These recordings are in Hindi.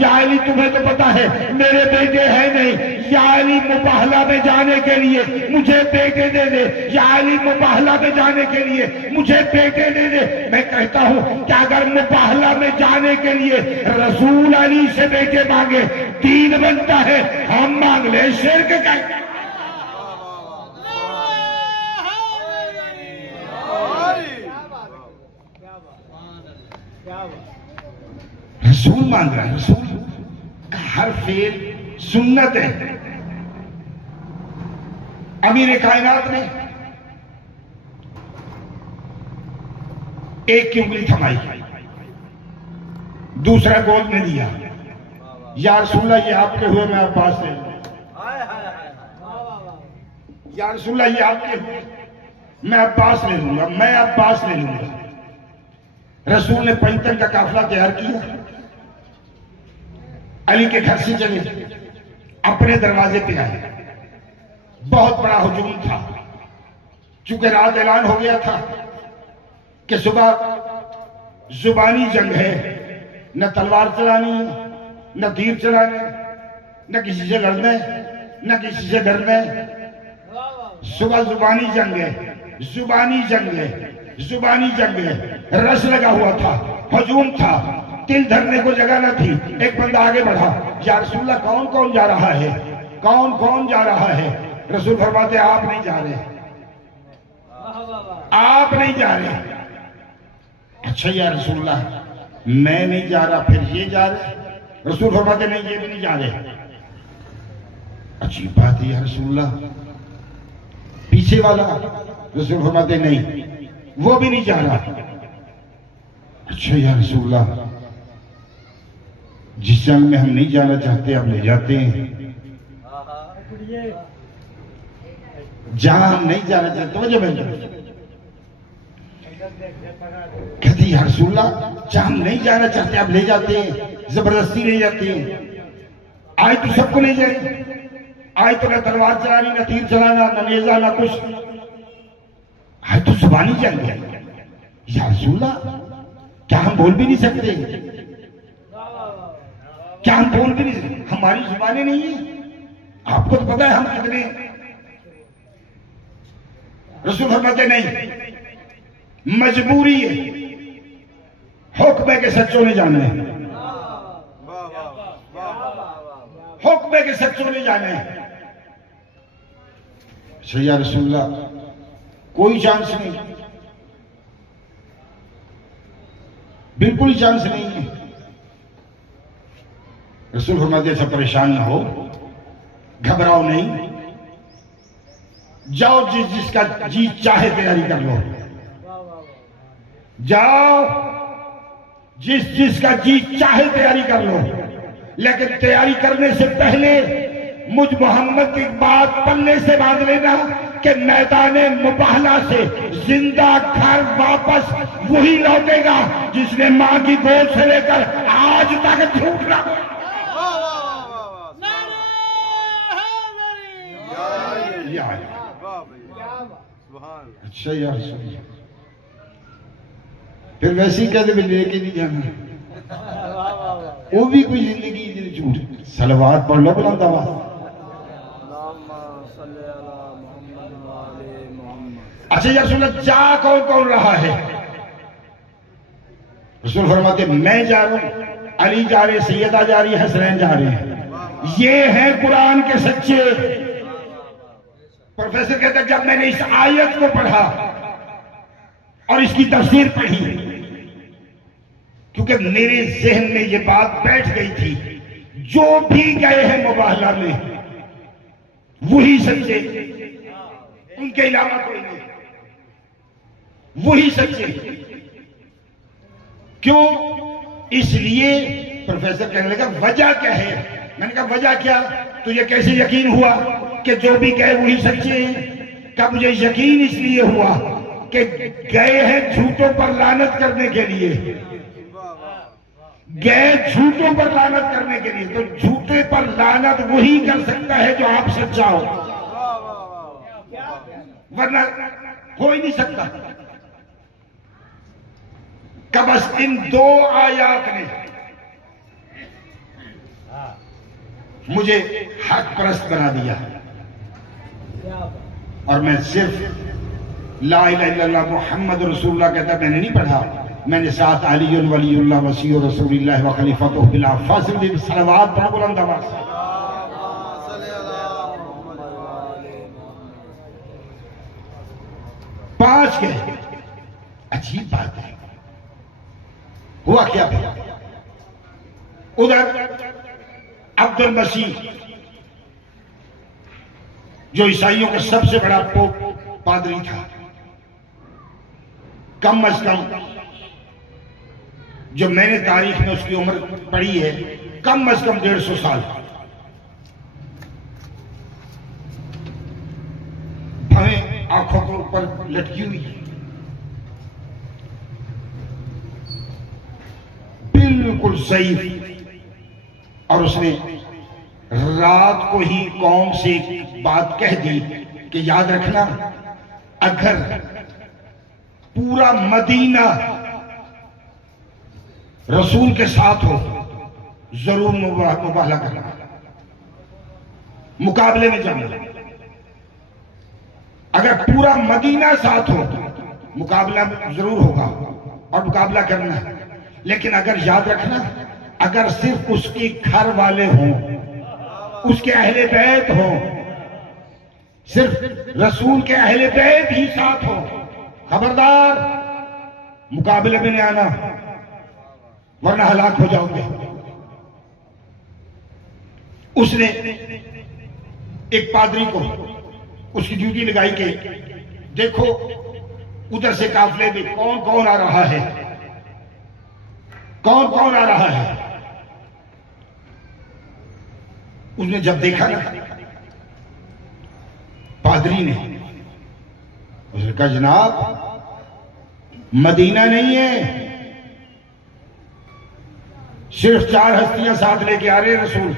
या अली तुम्हें तो पता है मेरे बेटे हैं नहीं, या अली मुबाहला में जाने के लिए मुझे बेटे दे दे, या अली मुबाहला में जाने के लिए मुझे बेटे दे दे। मैं कहता हूं कि अगर मुबाहला में जाने के लिए रसूल अली से बेटे मांगे दीन बनता है, हम मांग ले शिर्क का। रसूल मांग रहा है, रसूल का हर फेल सुन्नत है। अमीर कायनात ने एक की उंगली थमाई, दूसरा गोद में दिया, या रसूलल्लाह ये आपके हुए मैं अब्बास ले लूंगा, या रसूलल्लाह ये आपके हुए मैं अब्बास ले लूंगा, मैं अब्बास ले लूंगा। रसूल ने पैंतन का काफिला तैयार किया, अली के घर से चले, अपने दरवाजे पे आए। बहुत बड़ा हुजूम था, चूंकि रात ऐलान हो गया था कि सुबह जुबानी जंग है, न तलवार चलानी, न तीर चलाने, न किसी से लड़ने, न किसी से डरने। सुबह जुबानी जंग है, जुबानी जंग है, जुबानी जंग है। रस लगा हुआ था, हुजूम था, तिल धरने को जगह न थी। एक बंदा आगे बढ़ा, या रसूलल्लाह कौन कौन जा रहा है, कौन कौन जा रहा है? रसूल फरमाते आप नहीं जा रहे, आप नहीं जा रहे। अच्छा या रसूलल्लाह मैं नहीं जा रहा, फिर ये जा रहे? रसूल फरमाते नहीं ये भी नहीं जा रहे। अजीब बात है या रसूलल्लाह, पीछे वाला? रसूल फरमाते नहीं वो भी नहीं जा रहा। अच्छा या रसूलल्लाह जिस जंग में हम नहीं जाना चाहते आप ले जाते हैं, जहां हम नहीं जाना चाहते तो जब कहती या रसूलल्लाह जहां हम नहीं जाना चाहते आप ले जाते हैं, जबरदस्ती ले जाते हैं। आज तो सबको ले जाए, आज तो ना तलवार चलानी, ना तीर चलाना, ना नेजा, ना कुछ, आज तो जुबानी जंग है। या रसूलल्लाह क्या हम बोल भी नहीं सकते? क्या हम बोल भी नहीं सकते? हमारी जुबानें नहीं है, आपको तो पता है हम कितने। रसूल फरमाते नहीं मजबूरी है, हुक्म के सच्चों ने जाना है, हुक्म के सच्चों ने जाना है। या रसूलल्लाह कोई चांस नहीं, बिल्कुल ही चांस नहीं है। रसूल फरमाते ऐसा परेशान ना हो, घबराओ नहीं, जाओ जिस जिसका जी चाहे तैयारी कर लो, जाओ जिस जिसका जी चाहे तैयारी कर लो, लेकिन तैयारी करने से पहले मुझ मोहम्मद की बात पल्ले से बांध लेना कि मैदाने मुबाहला से जिंदा घर वापस वही लौटेगा जिसने मां की गोद से लेकर आज तक झूठ ना। अच्छा यार फिर वैसे ही कहते भी लेके नहीं जाना, वो भी कोई जिंदगी झूठ। सलवात पढ़ लो बुलंद आवाज। अच्छा यार सुन, जा कौन कौन रहा है? रसूल फरमाते मैं जा रहा हूं, अली जा रहे, सैयदा जा रही है, हसनैन जा रहे हैं। ये है कुरान के सच्चे। प्रोफेसर कहते हैं जब मैंने इस आयत को पढ़ा और इसकी तफसीर पढ़ी, क्योंकि मेरे जहन में ये बात बैठ गई थी, जो भी गए हैं मुबाहला में वही सच्चे, उनके अलावा कोई नहीं, वही सच्चे। क्यों? इसलिए प्रोफेसर कहने लगा वजह क्या है? मैंने कहा वजह क्या? तुझे कैसे यकीन हुआ कि जो भी गए वही सच्चे हैं? का मुझे यकीन इसलिए हुआ कि गए हैं झूठों पर लानत करने के लिए, गए झूठों पर लानत करने के लिए। तो झूठे पर लानत वही कर सकता है जो आप सच्चा हो, वरना हो ही नहीं सकता। का बस इन दो आयात ने मुझे हक परस्त बना दिया और मैं सिर्फ ला इलाहा इल्लल्लाह मुहम्मद रसूलुल्लाह कहता मैंने नहीं पढ़ा, मैंने साथ अली वलीउल्लाह वसी रसूलुल्लाह व खलीफतुहु बिला फासिल सलवात पढ़ा बुलंद आवाज से। पांच गए। अजीब बात है, हुआ क्या भाई? उधर अब्दुल मसीह जो ईसाइयों का सबसे बड़ा पोप पादरी था, कम अज कम जो मैंने तारीख में उसकी उम्र पढ़ी है कम अज कम 150 साल, भवें आंखों के ऊपर लटकी हुई है, बिल्कुल सही। और उसने रात को ही कौम से बात कह दी कि याद रखना, अगर पूरा मदीना रसूल के साथ हो जरूर मुबाहला करना, मुकाबले में जाना। अगर पूरा मदीना साथ हो मुकाबला जरूर होगा और मुकाबला करना है, लेकिन अगर याद रखना, अगर सिर्फ उसके घर वाले हों, उसके अहले बैत हो, सिर्फ रसूल के अहले बैत ही साथ हो, खबरदार मुकाबले में नहीं आना वरना हलाक हो जाओगे। उसने एक पादरी को उसकी ड्यूटी लगाई कि देखो उधर से काफले में कौन कौन आ रहा है, कौन कौन आ रहा है। उसने जब देखा ना, पादरी ने उसने कहा जनाब मदीना नहीं है, सिर्फ 4 हस्तियां साथ लेके आ रहे रसूल,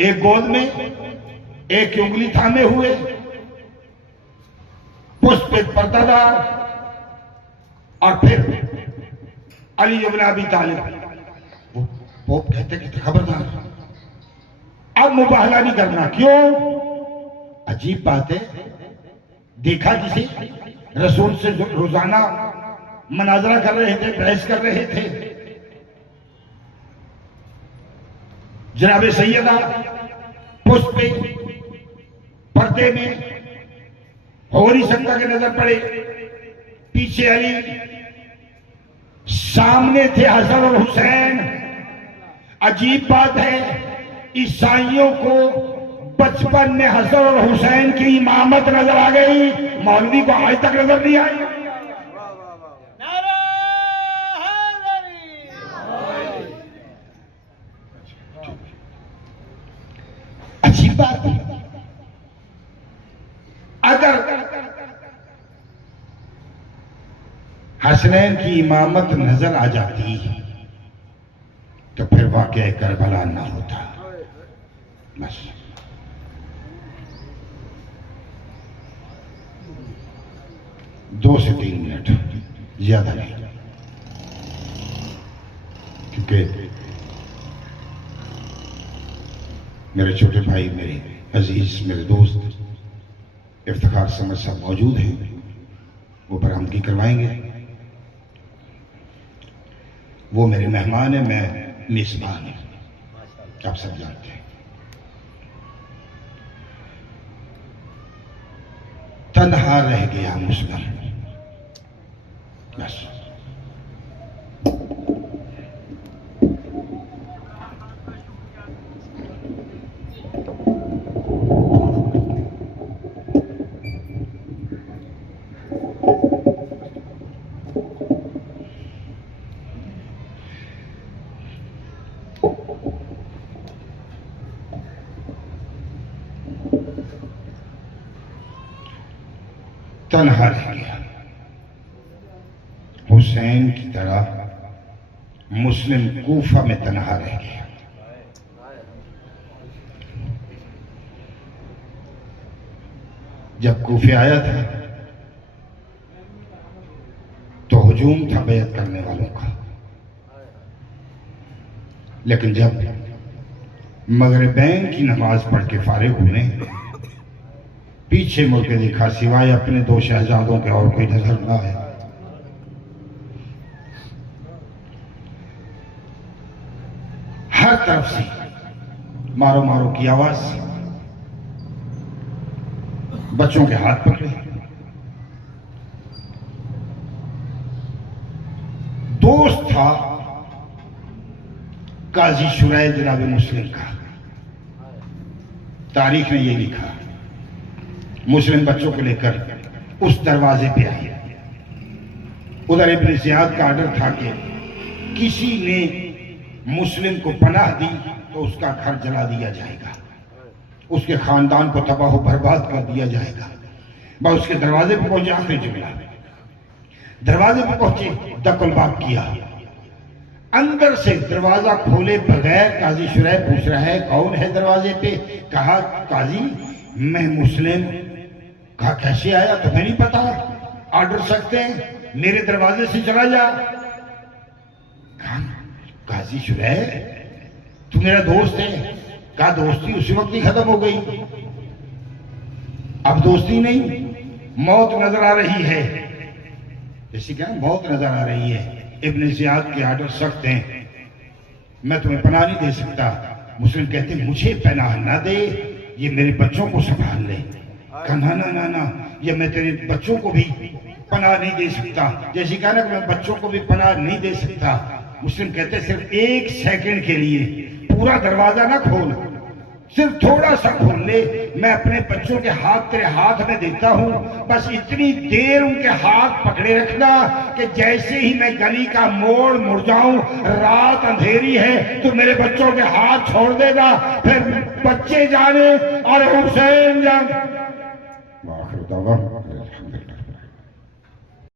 एक गोद में, एक की उंगली थामे हुए, पुष्प पे पर्दादार, और फिर अली इब्न अबी तालिब। वो कहते खबरदार अब मुबाहला नहीं करना। क्यों? अजीब बात है, देखा किसी रसूल से रोजाना मनाजरा कर रहे थे, बहस कर रहे थे। जनाब सैयदा पुष्प पे पर्दे में हो नहीं सकता कि नजर पड़े, पीछे अली, सामने थे हसन और हुसैन। अजीब बात है, ईसाइयों को बचपन में हसन और हुसैन की इमामत नजर आ गई, मौलवी को आज तक नजर नहीं आई। अजीब बात है, अगर हसनैन की इमामत नजर आ जाती तो फिर वाकया करबला ना होता। बस 2 से 3 मिनट, ज्यादा नहीं, क्योंकि मेरे छोटे भाई, मेरे अजीज, मेरे दोस्त इफ्तिखार समद साहब मौजूद हैं, वो बरामदगी करवाएंगे। वो मेरे मेहमान हैं, मैं मेजबान हूं, आप सब जानते हैं। तन्हा रह गया मुस्लिम, बस तन्हा रह गया। हुसैन की तरह मुस्लिम कूफा में तन्हा रह गया। जब कूफे आया था तो हुजूम था बैत करने वालों का, लेकिन जब मगरिबैन की नमाज पढ़ के फारिग हुए, पीछे मुड़ के देखा, सिवाय अपने दो शहजादों के और कोई नजर ना आया। हर तरफ से मारो मारो की आवाज, बच्चों के हाथ पकड़े। दोस्त था काजी शुरैह जनाब मुस्लिम का। तारीख ने यह लिखा, मुस्लिम बच्चों को लेकर उस दरवाजे पे आए। उधर इब्न ज़ियाद का आर्डर था कि किसी ने मुस्लिम को पनाह दी तो उसका घर जला दिया जाएगा, उसके खानदान को तबाह बर्बाद कर दिया जाएगा। बस उसके दरवाजे पे पहुंचे, आखिरी जुमला, दरवाजे पे पहुंचे, दखल बात किया। अंदर से दरवाजा खोले बगैर काजी शुरैह पूछ रहा है कौन है दरवाजे पे। कहा काजी मैं मुस्लिम। कहा कैसे आया, तुम्हें नहीं पता, आर्डर सकते हैं, मेरे दरवाजे से चला जा। कहा काजी शुरैह तू मेरा दोस्त है। कहा दोस्ती उसी वक्त ही खत्म हो गई, अब दोस्ती नहीं, मौत नजर आ रही है। जैसे क्या मौत नजर आ रही है, इब्न ज़ियाद के आर्डर सख्त हैं, मैं तुम्हें पनाह नहीं दे सकता। मुस्लिम कहते मुझे पनाह ना दे, ये मेरे बच्चों को संभाल ले। कहा ना ना ना ना, ये मैं तेरे बच्चों को भी पनाह नहीं दे सकता। जैसे कहा ना कि मैं बच्चों को भी पनाह नहीं दे सकता। मुस्लिम कहते सिर्फ 1 सेकंड के लिए पूरा दरवाजा ना खोल, सिर्फ थोड़ा सा खोल ले, मैं अपने बच्चों के हाथ तेरे हाथ में देता हूं, बस इतनी देर उनके हाथ पकड़े रखना कि जैसे ही मैं गली का मोड़ मुड़ जाऊं, रात अंधेरी है, तो मेरे बच्चों के हाथ छोड़ देना, फिर बच्चे जाने और हुसैन जाने।